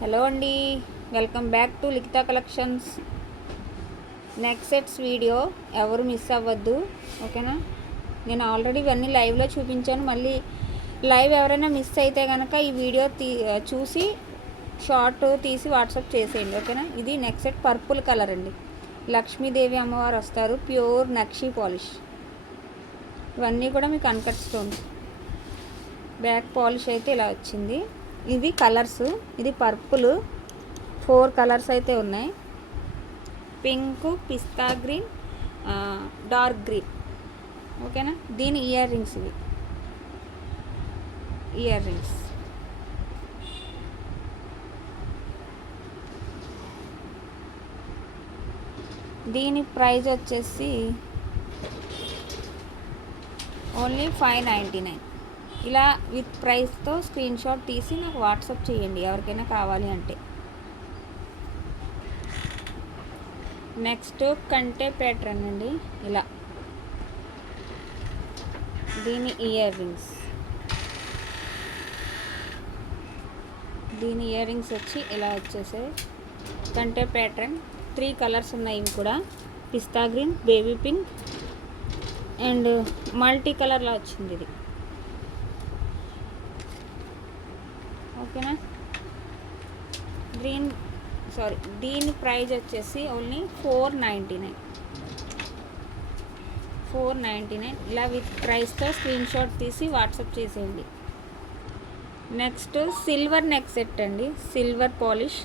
Hello అండి, welcome back to Likhita collections. Next sets video ఎవరు miss అవ్వద్దు, ఓకేనా. నేను ఆల్రెడీ ఇవన్నీ లైవ్లో చూపించాను. మళ్ళీ లైవ్ ఎవరైనా మిస్ అయితే కనుక ఈ వీడియో చూసి షార్ట్ తీసి వాట్సాప్ చేసేయండి, ఓకేనా. ఇది నెక్స్ట్ సెట్ పర్పుల్ కలర్ అండి. లక్ష్మీదేవి అమ్మవారు వస్తారు, ప్యూర్ నక్షీ పాలిష్. ఇవన్నీ కూడా మీకు అన్కట్ స్టోన్స్. బ్యాక్ పాలిష్ అయితే ఇలా వచ్చింది. ఇవి కలర్స్, ఇది పర్పుల్, 4 కలర్స్ అయితే ఉన్నాయి. పింక్, పిస్తా గ్రీన్, డార్క్ గ్రీన్, ఓకేనా. దీని ఇయర్ రింగ్స్, ఇవి ఇయర్ రింగ్స్. దీని ప్రైస్ వచ్చేసి ఓన్లీ 599. ఇలా విత్ ప్రైస్తో స్క్రీన్ షాట్ తీసి నాకు వాట్సాప్ చేయండి ఎవరికైనా కావాలి అంటే. నెక్స్ట్ కంటే ప్యాటర్న్ అండి. ఇలా దీని ఇయర్ రింగ్స్, వచ్చి ఇలా వచ్చేసాయి. కంటే ప్యాటర్న్ 3 కలర్స్ ఉన్నాయి. ఇవి కూడా pista green, baby pink and multi కలర్లా వచ్చింది ఇది, ఓకేనా. దీని ప్రైస్ వచ్చేసి ఓన్లీ 499. ఇలా విత్ ప్రైస్తో స్క్రీన్ షాట్ తీసి వాట్సాప్ చేసేయండి. నెక్స్ట్ సిల్వర్ నెక్ సెట్ అండి. సిల్వర్ పాలిష్,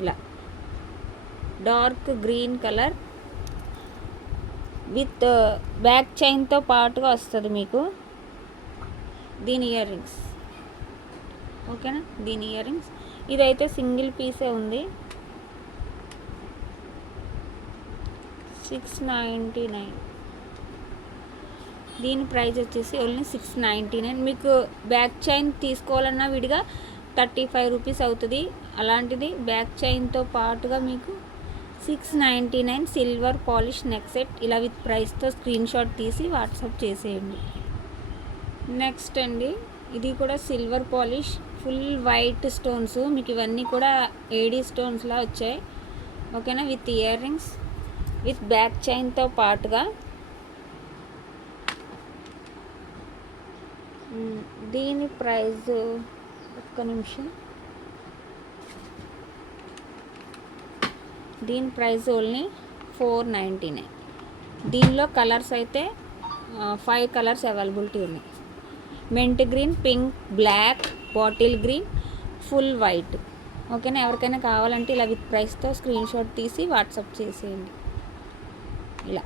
ఇలా dark green colour with back చైన్తో పాటుగా వస్తుంది మీకు. దీని ఇయర్ రింగ్స్, ఓకేనా. దీని ఇయర్ రింగ్స్ ఇదైతే సింగిల్ పీసే ఉంది. 699. దీని ప్రైస్ వచ్చేసి ఓన్లీ 699. మీకు బ్యాక్ చైన్ తీసుకోవాలన్నా విడిగా 35 రూపీస్ అవుతుంది. అలాంటిది బ్యాక్ చైన్తో పాటుగా మీకు 699 సిల్వర్ పాలిష్ నెక్ సెట్. ఇలా విత్ ప్రైస్తో స్క్రీన్ షాట్ తీసి వాట్సాప్ చేసేయండి. నెక్స్ట్ అండి, ఇది కూడా silver polish, full white stones. మీకు ఇవన్నీ కూడా ఏడీ స్టోన్స్లా వచ్చాయి, ఓకేనా. With earrings, with back చైన్తో పాటుగా. దీని ప్రైస్ ఒక్క నిమిషం. దీని ప్రైస్ ఓన్లీ 499. దీనిలో కలర్స్ అయితే 5 కలర్స్ అవైలబిలిటీ ఉన్నాయి. Mint green, pink, black, bottle green, full white, ఓకేనా. ఎవరికైనా కావాలంటే ఇలా విత్ ప్రైస్తో స్క్రీన్ షాట్ తీసి వాట్సాప్ చేసేయండి. ఇలా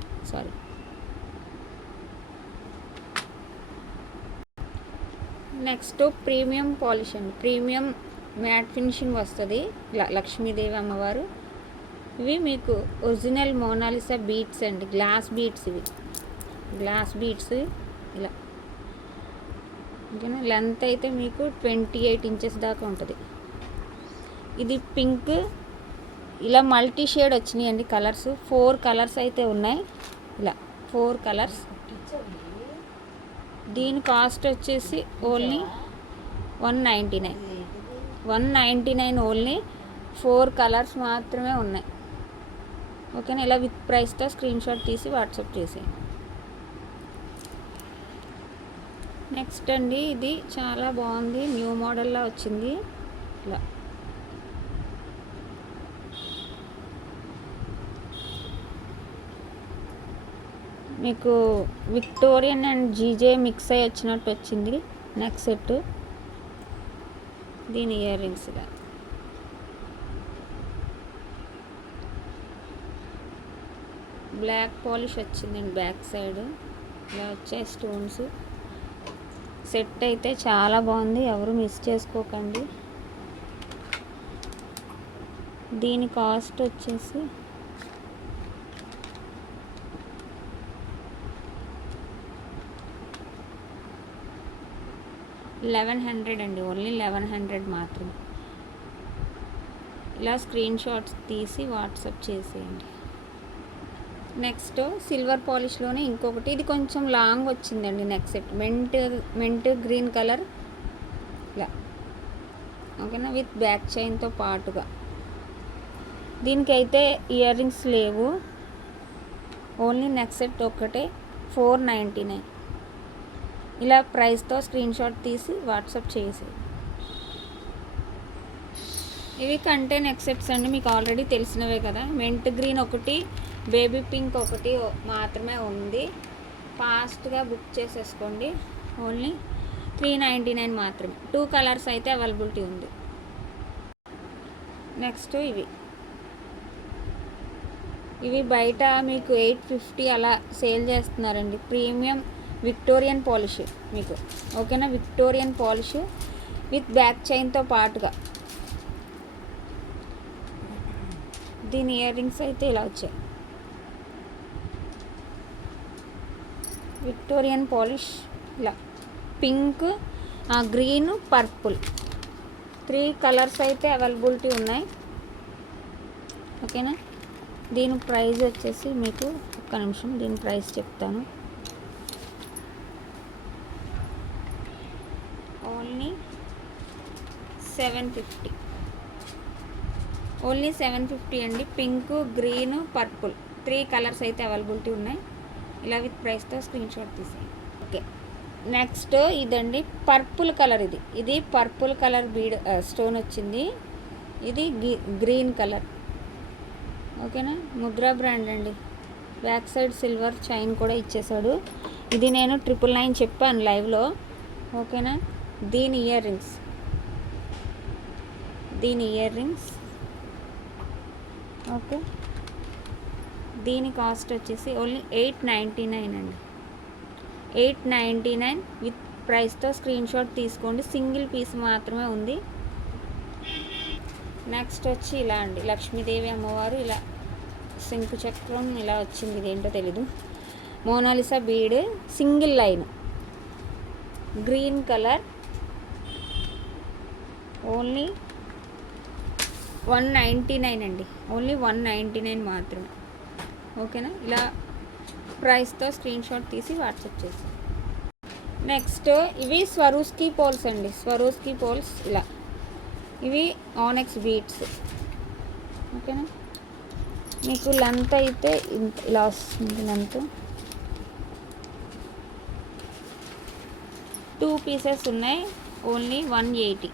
నెక్స్ట్ ప్రీమియం పాలిష్ అండి. ప్రీమియం మ్యాట్ ఫినిషింగ్ వస్తుంది. ఇలా లక్ష్మీదేవి అమ్మవారు. ఇవి మీకు ఒరిజినల్ మోనాలిసా బీట్స్ అండి, గ్లాస్ బీట్స్. ఇవి గ్లాస్ బీట్స్ ఇలా, ఓకేనా. లెంత్ అయితే మీకు 28 ఇంచెస్ దాకా ఉంటుంది. ఇది పింక్, ఇలా మల్టీ షేడ్ వచ్చినాయి అండి కలర్స్. 4 కలర్స్ అయితే ఉన్నాయి. ఇలా 4 కలర్స్. దీని కాస్ట్ వచ్చేసి ఓన్లీ 199 ఓన్లీ. 4 కలర్స్ మాత్రమే ఉన్నాయి, ఓకేనా. ఇలా విత్ ప్రైస్తో స్క్రీన్ షాట్ తీసి వాట్సాప్ చేసేయండి. నెక్స్ట్ అండి, ఇది చాలా బాగుంది, న్యూ మోడల్లా వచ్చింది. ఇలా మీకు విక్టోరియన్ అండ్ జీజే మిక్స్ అయ్యి వచ్చినట్టు వచ్చింది నెక్ సెట్. దీని ఇయర్ రింగ్స్ ఇలా బ్లాక్ పాలిష్ వచ్చిందండి బ్యాక్ సైడ్. ఇలా వచ్చే స్టోన్స్. సెట్ అయితే చాలా బాగుంది, ఎవరు మిస్ చేసుకోకండి. దీని కాస్ట్ వచ్చేసి $1100 అండి, ఓన్లీ 1100 మాత్రమే. ఇలా స్క్రీన్ షాట్స్ తీసి వాట్సాప్ చేసేయండి. నెక్స్ట్ సిల్వర్ పాలిష్లోనే ఇంకొకటి, ఇది కొంచెం లాంగ్ వచ్చిందండి neck set. Mint green colour, ఇలా ఓకేనా, విత్ బ్యాక్ చైన్తో పాటుగా. దీనికైతే ఇయర్ రింగ్స్ లేవు, ఓన్లీ నెక్ సెట్ ఒక్కటే 499. ఇలా ప్రైస్తో స్క్రీన్ షాట్ తీసి వాట్సాప్ చేసి. ఇవి కంటే నెక్ సెట్స్ అండి, మీకు ఆల్రెడీ తెలిసినవే కదా. మెంట్ గ్రీన్ ఒకటి, బేబీ పింక్ ఒకటి మాత్రమే ఉంది. ఫాస్ట్గా బుక్ చేసేసుకోండి, ఓన్లీ 399 మాత్రమే. 2 కలర్స్ అయితే అవైలబిలిటీ ఉంది. నెక్స్ట్ ఇవి బయట మీకు 850 అలా సేల్ చేస్తున్నారండి. ప్రీమియం విక్టోరియన్ పాలిష్ మీకు, ఓకేనా, విక్టోరియన్ పాలిష్ విత్ బ్యాక్ చైన్తో పాటుగా. దీని ఇయర్ రింగ్స్ అయితే ఇలా వచ్చాయి, విక్టోరియన్ పాలిష్ ఇలా పింక్, గ్రీన్, పర్పుల్ 3 కలర్స్ అయితే అవైలబిలిటీ ఉన్నాయి, ఓకేనా. దీని ప్రైస్ వచ్చేసి మీకు ఒక్క నిమిషం దీని ప్రైస్ చెప్తాను. ఓన్లీ 750, ఓన్లీ 750 అండి. పింక్, గ్రీన్, పర్పుల్ 3 కలర్స్ అయితే అవైలబిలిటీ ఉన్నాయి. ఇలా విత్ ప్రైస్తో స్క్రీన్ షాట్ తీసేయండి. ఓకే, నెక్స్ట్ ఇదండి పర్పుల్ కలర్. ఇది పర్పుల్ కలర్ బీడ్ స్టోన్ వచ్చింది. ఇది గ్రీన్ కలర్, ఓకేనా. ముద్రా బ్రాండ్ అండి. బ్యాక్ సైడ్ సిల్వర్ చైన్ కూడా ఇచ్చేసాడు. ఇది నేను 999 చెప్పాను లైవ్లో, ఓకేనా. దీని ఇయర్ రింగ్స్ ఓకే. దీని కాస్ట్ వచ్చేసి ఓన్లీ 899 అండి. 899 విత్ ప్రైస్తో స్క్రీన్ షాట్ తీసుకోండి. సింగిల్ పీస్ మాత్రమే ఉంది. నెక్స్ట్ వచ్చి ఇలా అండి, లక్ష్మీదేవి అమ్మవారు ఇలా శంకు చక్రం ఇలా వచ్చింది. ఇదేంటో తెలీదు. Mona Lisa bead single line green colour, only 199 అండి. ఓన్లీ 199 మాత్రమే, ఓకేనా. ఇలా ప్రైస్తో స్క్రీన్ షాట్ తీసి వాట్సాప్ చేసి. నెక్స్ట్ ఇవి స్వరూస్కి పోల్స్ అండి. స్వరూస్కి పోల్స్ ఇలా, ఇవి ఆనెక్స్ బీట్స్, ఓకేనా. మీకు లెంత్ అయితే ఇలా వస్తుంది. లెంత్ 2 పీసెస్ ఉన్నాయి, ఓన్లీ 180.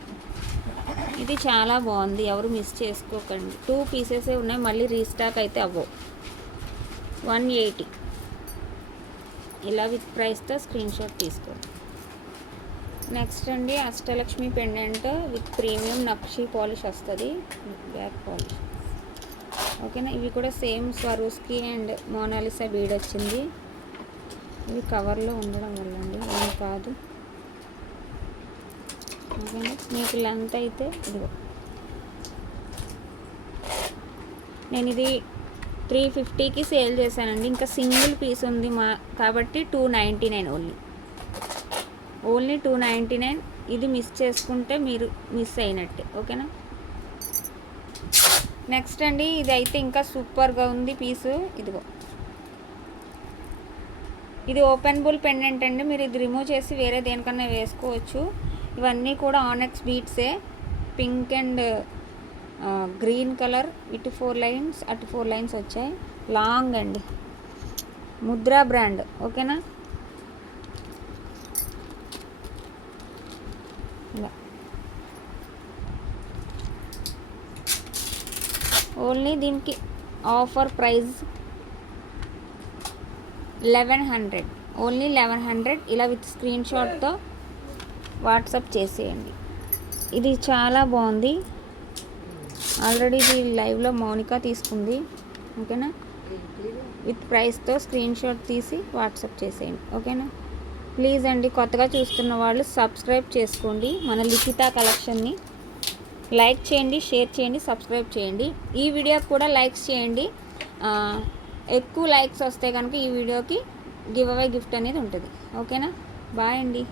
ఇది చాలా బాగుంది, ఎవరు మిస్ చేసుకోకండి. 2 పీసెసే ఉన్నాయి, మళ్ళీ రీస్టాక్ అయితే అవ్వవు. 180 ఇలా విత్ ప్రైస్తో స్క్రీన్ షాట్ తీసుకోండి. నెక్స్ట్ అండి Ashtalakshmi pendant with premium nakshi polish వస్తుంది, బ్యాక్ పాలిష్, ఓకేనా. ఇవి కూడా సేమ్ స్వరూస్కి అండ్ మోనాలిసా బీడ్ వచ్చింది. ఇవి కవర్లో ఉండడం వల్ల అండి, ఏం కాదు, ఓకేనా. మీకు లెంత్ అయితే ఇదిగో, నేను ఇది 350కి సేల్ చేశానండి. ఇంకా సింగిల్ పీస్ ఉంది కాబట్టి 299 ఓన్లీ 299. ఇది మిస్ చేసుకుంటే మీరు మిస్ అయినట్టే, ఓకేనా. నెక్స్ట్ అండి ఇది అయితే ఇంకా సూపర్గా ఉంది పీసు. ఇదిగో, ఇది ఓపెనబుల్ పెండెంట్ అండి. మీరు ఇది రిమూవ్ చేసి వేరే దేనికన్నా వేసుకోవచ్చు. ఇవన్నీ కూడా ఆనెక్స్ బీట్సే, పింక్ అండ్ గ్రీన్ కలర్. ఇటు 4 లైన్స్ అటు 4 లైన్స్ వచ్చాయి. లాంగ్ అండి, ముద్రా బ్రాండ్, ఓకేనా. ఇలా ఓన్లీ దీనికి ఆఫర్ ప్రైస్ 1100, ఓన్లీ 1100. ఇలా విత్ స్క్రీన్ షాట్తో వాట్సాప్ చేసేయండి. ఇది చాలా బాగుంది. ఆల్రెడీ ఇది లైవ్లో మౌనిక తీసుకుంది, ఓకేనా. విత్ ప్రైస్తో స్క్రీన్ షాట్ తీసి వాట్సాప్ చేసేయండి, ఓకేనా. ప్లీజ్ అండి, కొత్తగా చూస్తున్న వాళ్ళు సబ్స్క్రైబ్ చేసుకోండి మన లిఖిత కలెక్షన్ని. లైక్ చేయండి, షేర్ చేయండి, సబ్స్క్రైబ్ చేయండి. ఈ వీడియోకి కూడా లైక్స్ చేయండి. ఎక్కువ లైక్స్ వస్తే కనుక ఈ వీడియోకి గివ్ అవే గిఫ్ట్ అనేది ఉంటుంది, ఓకేనా. బాయ్ అండి.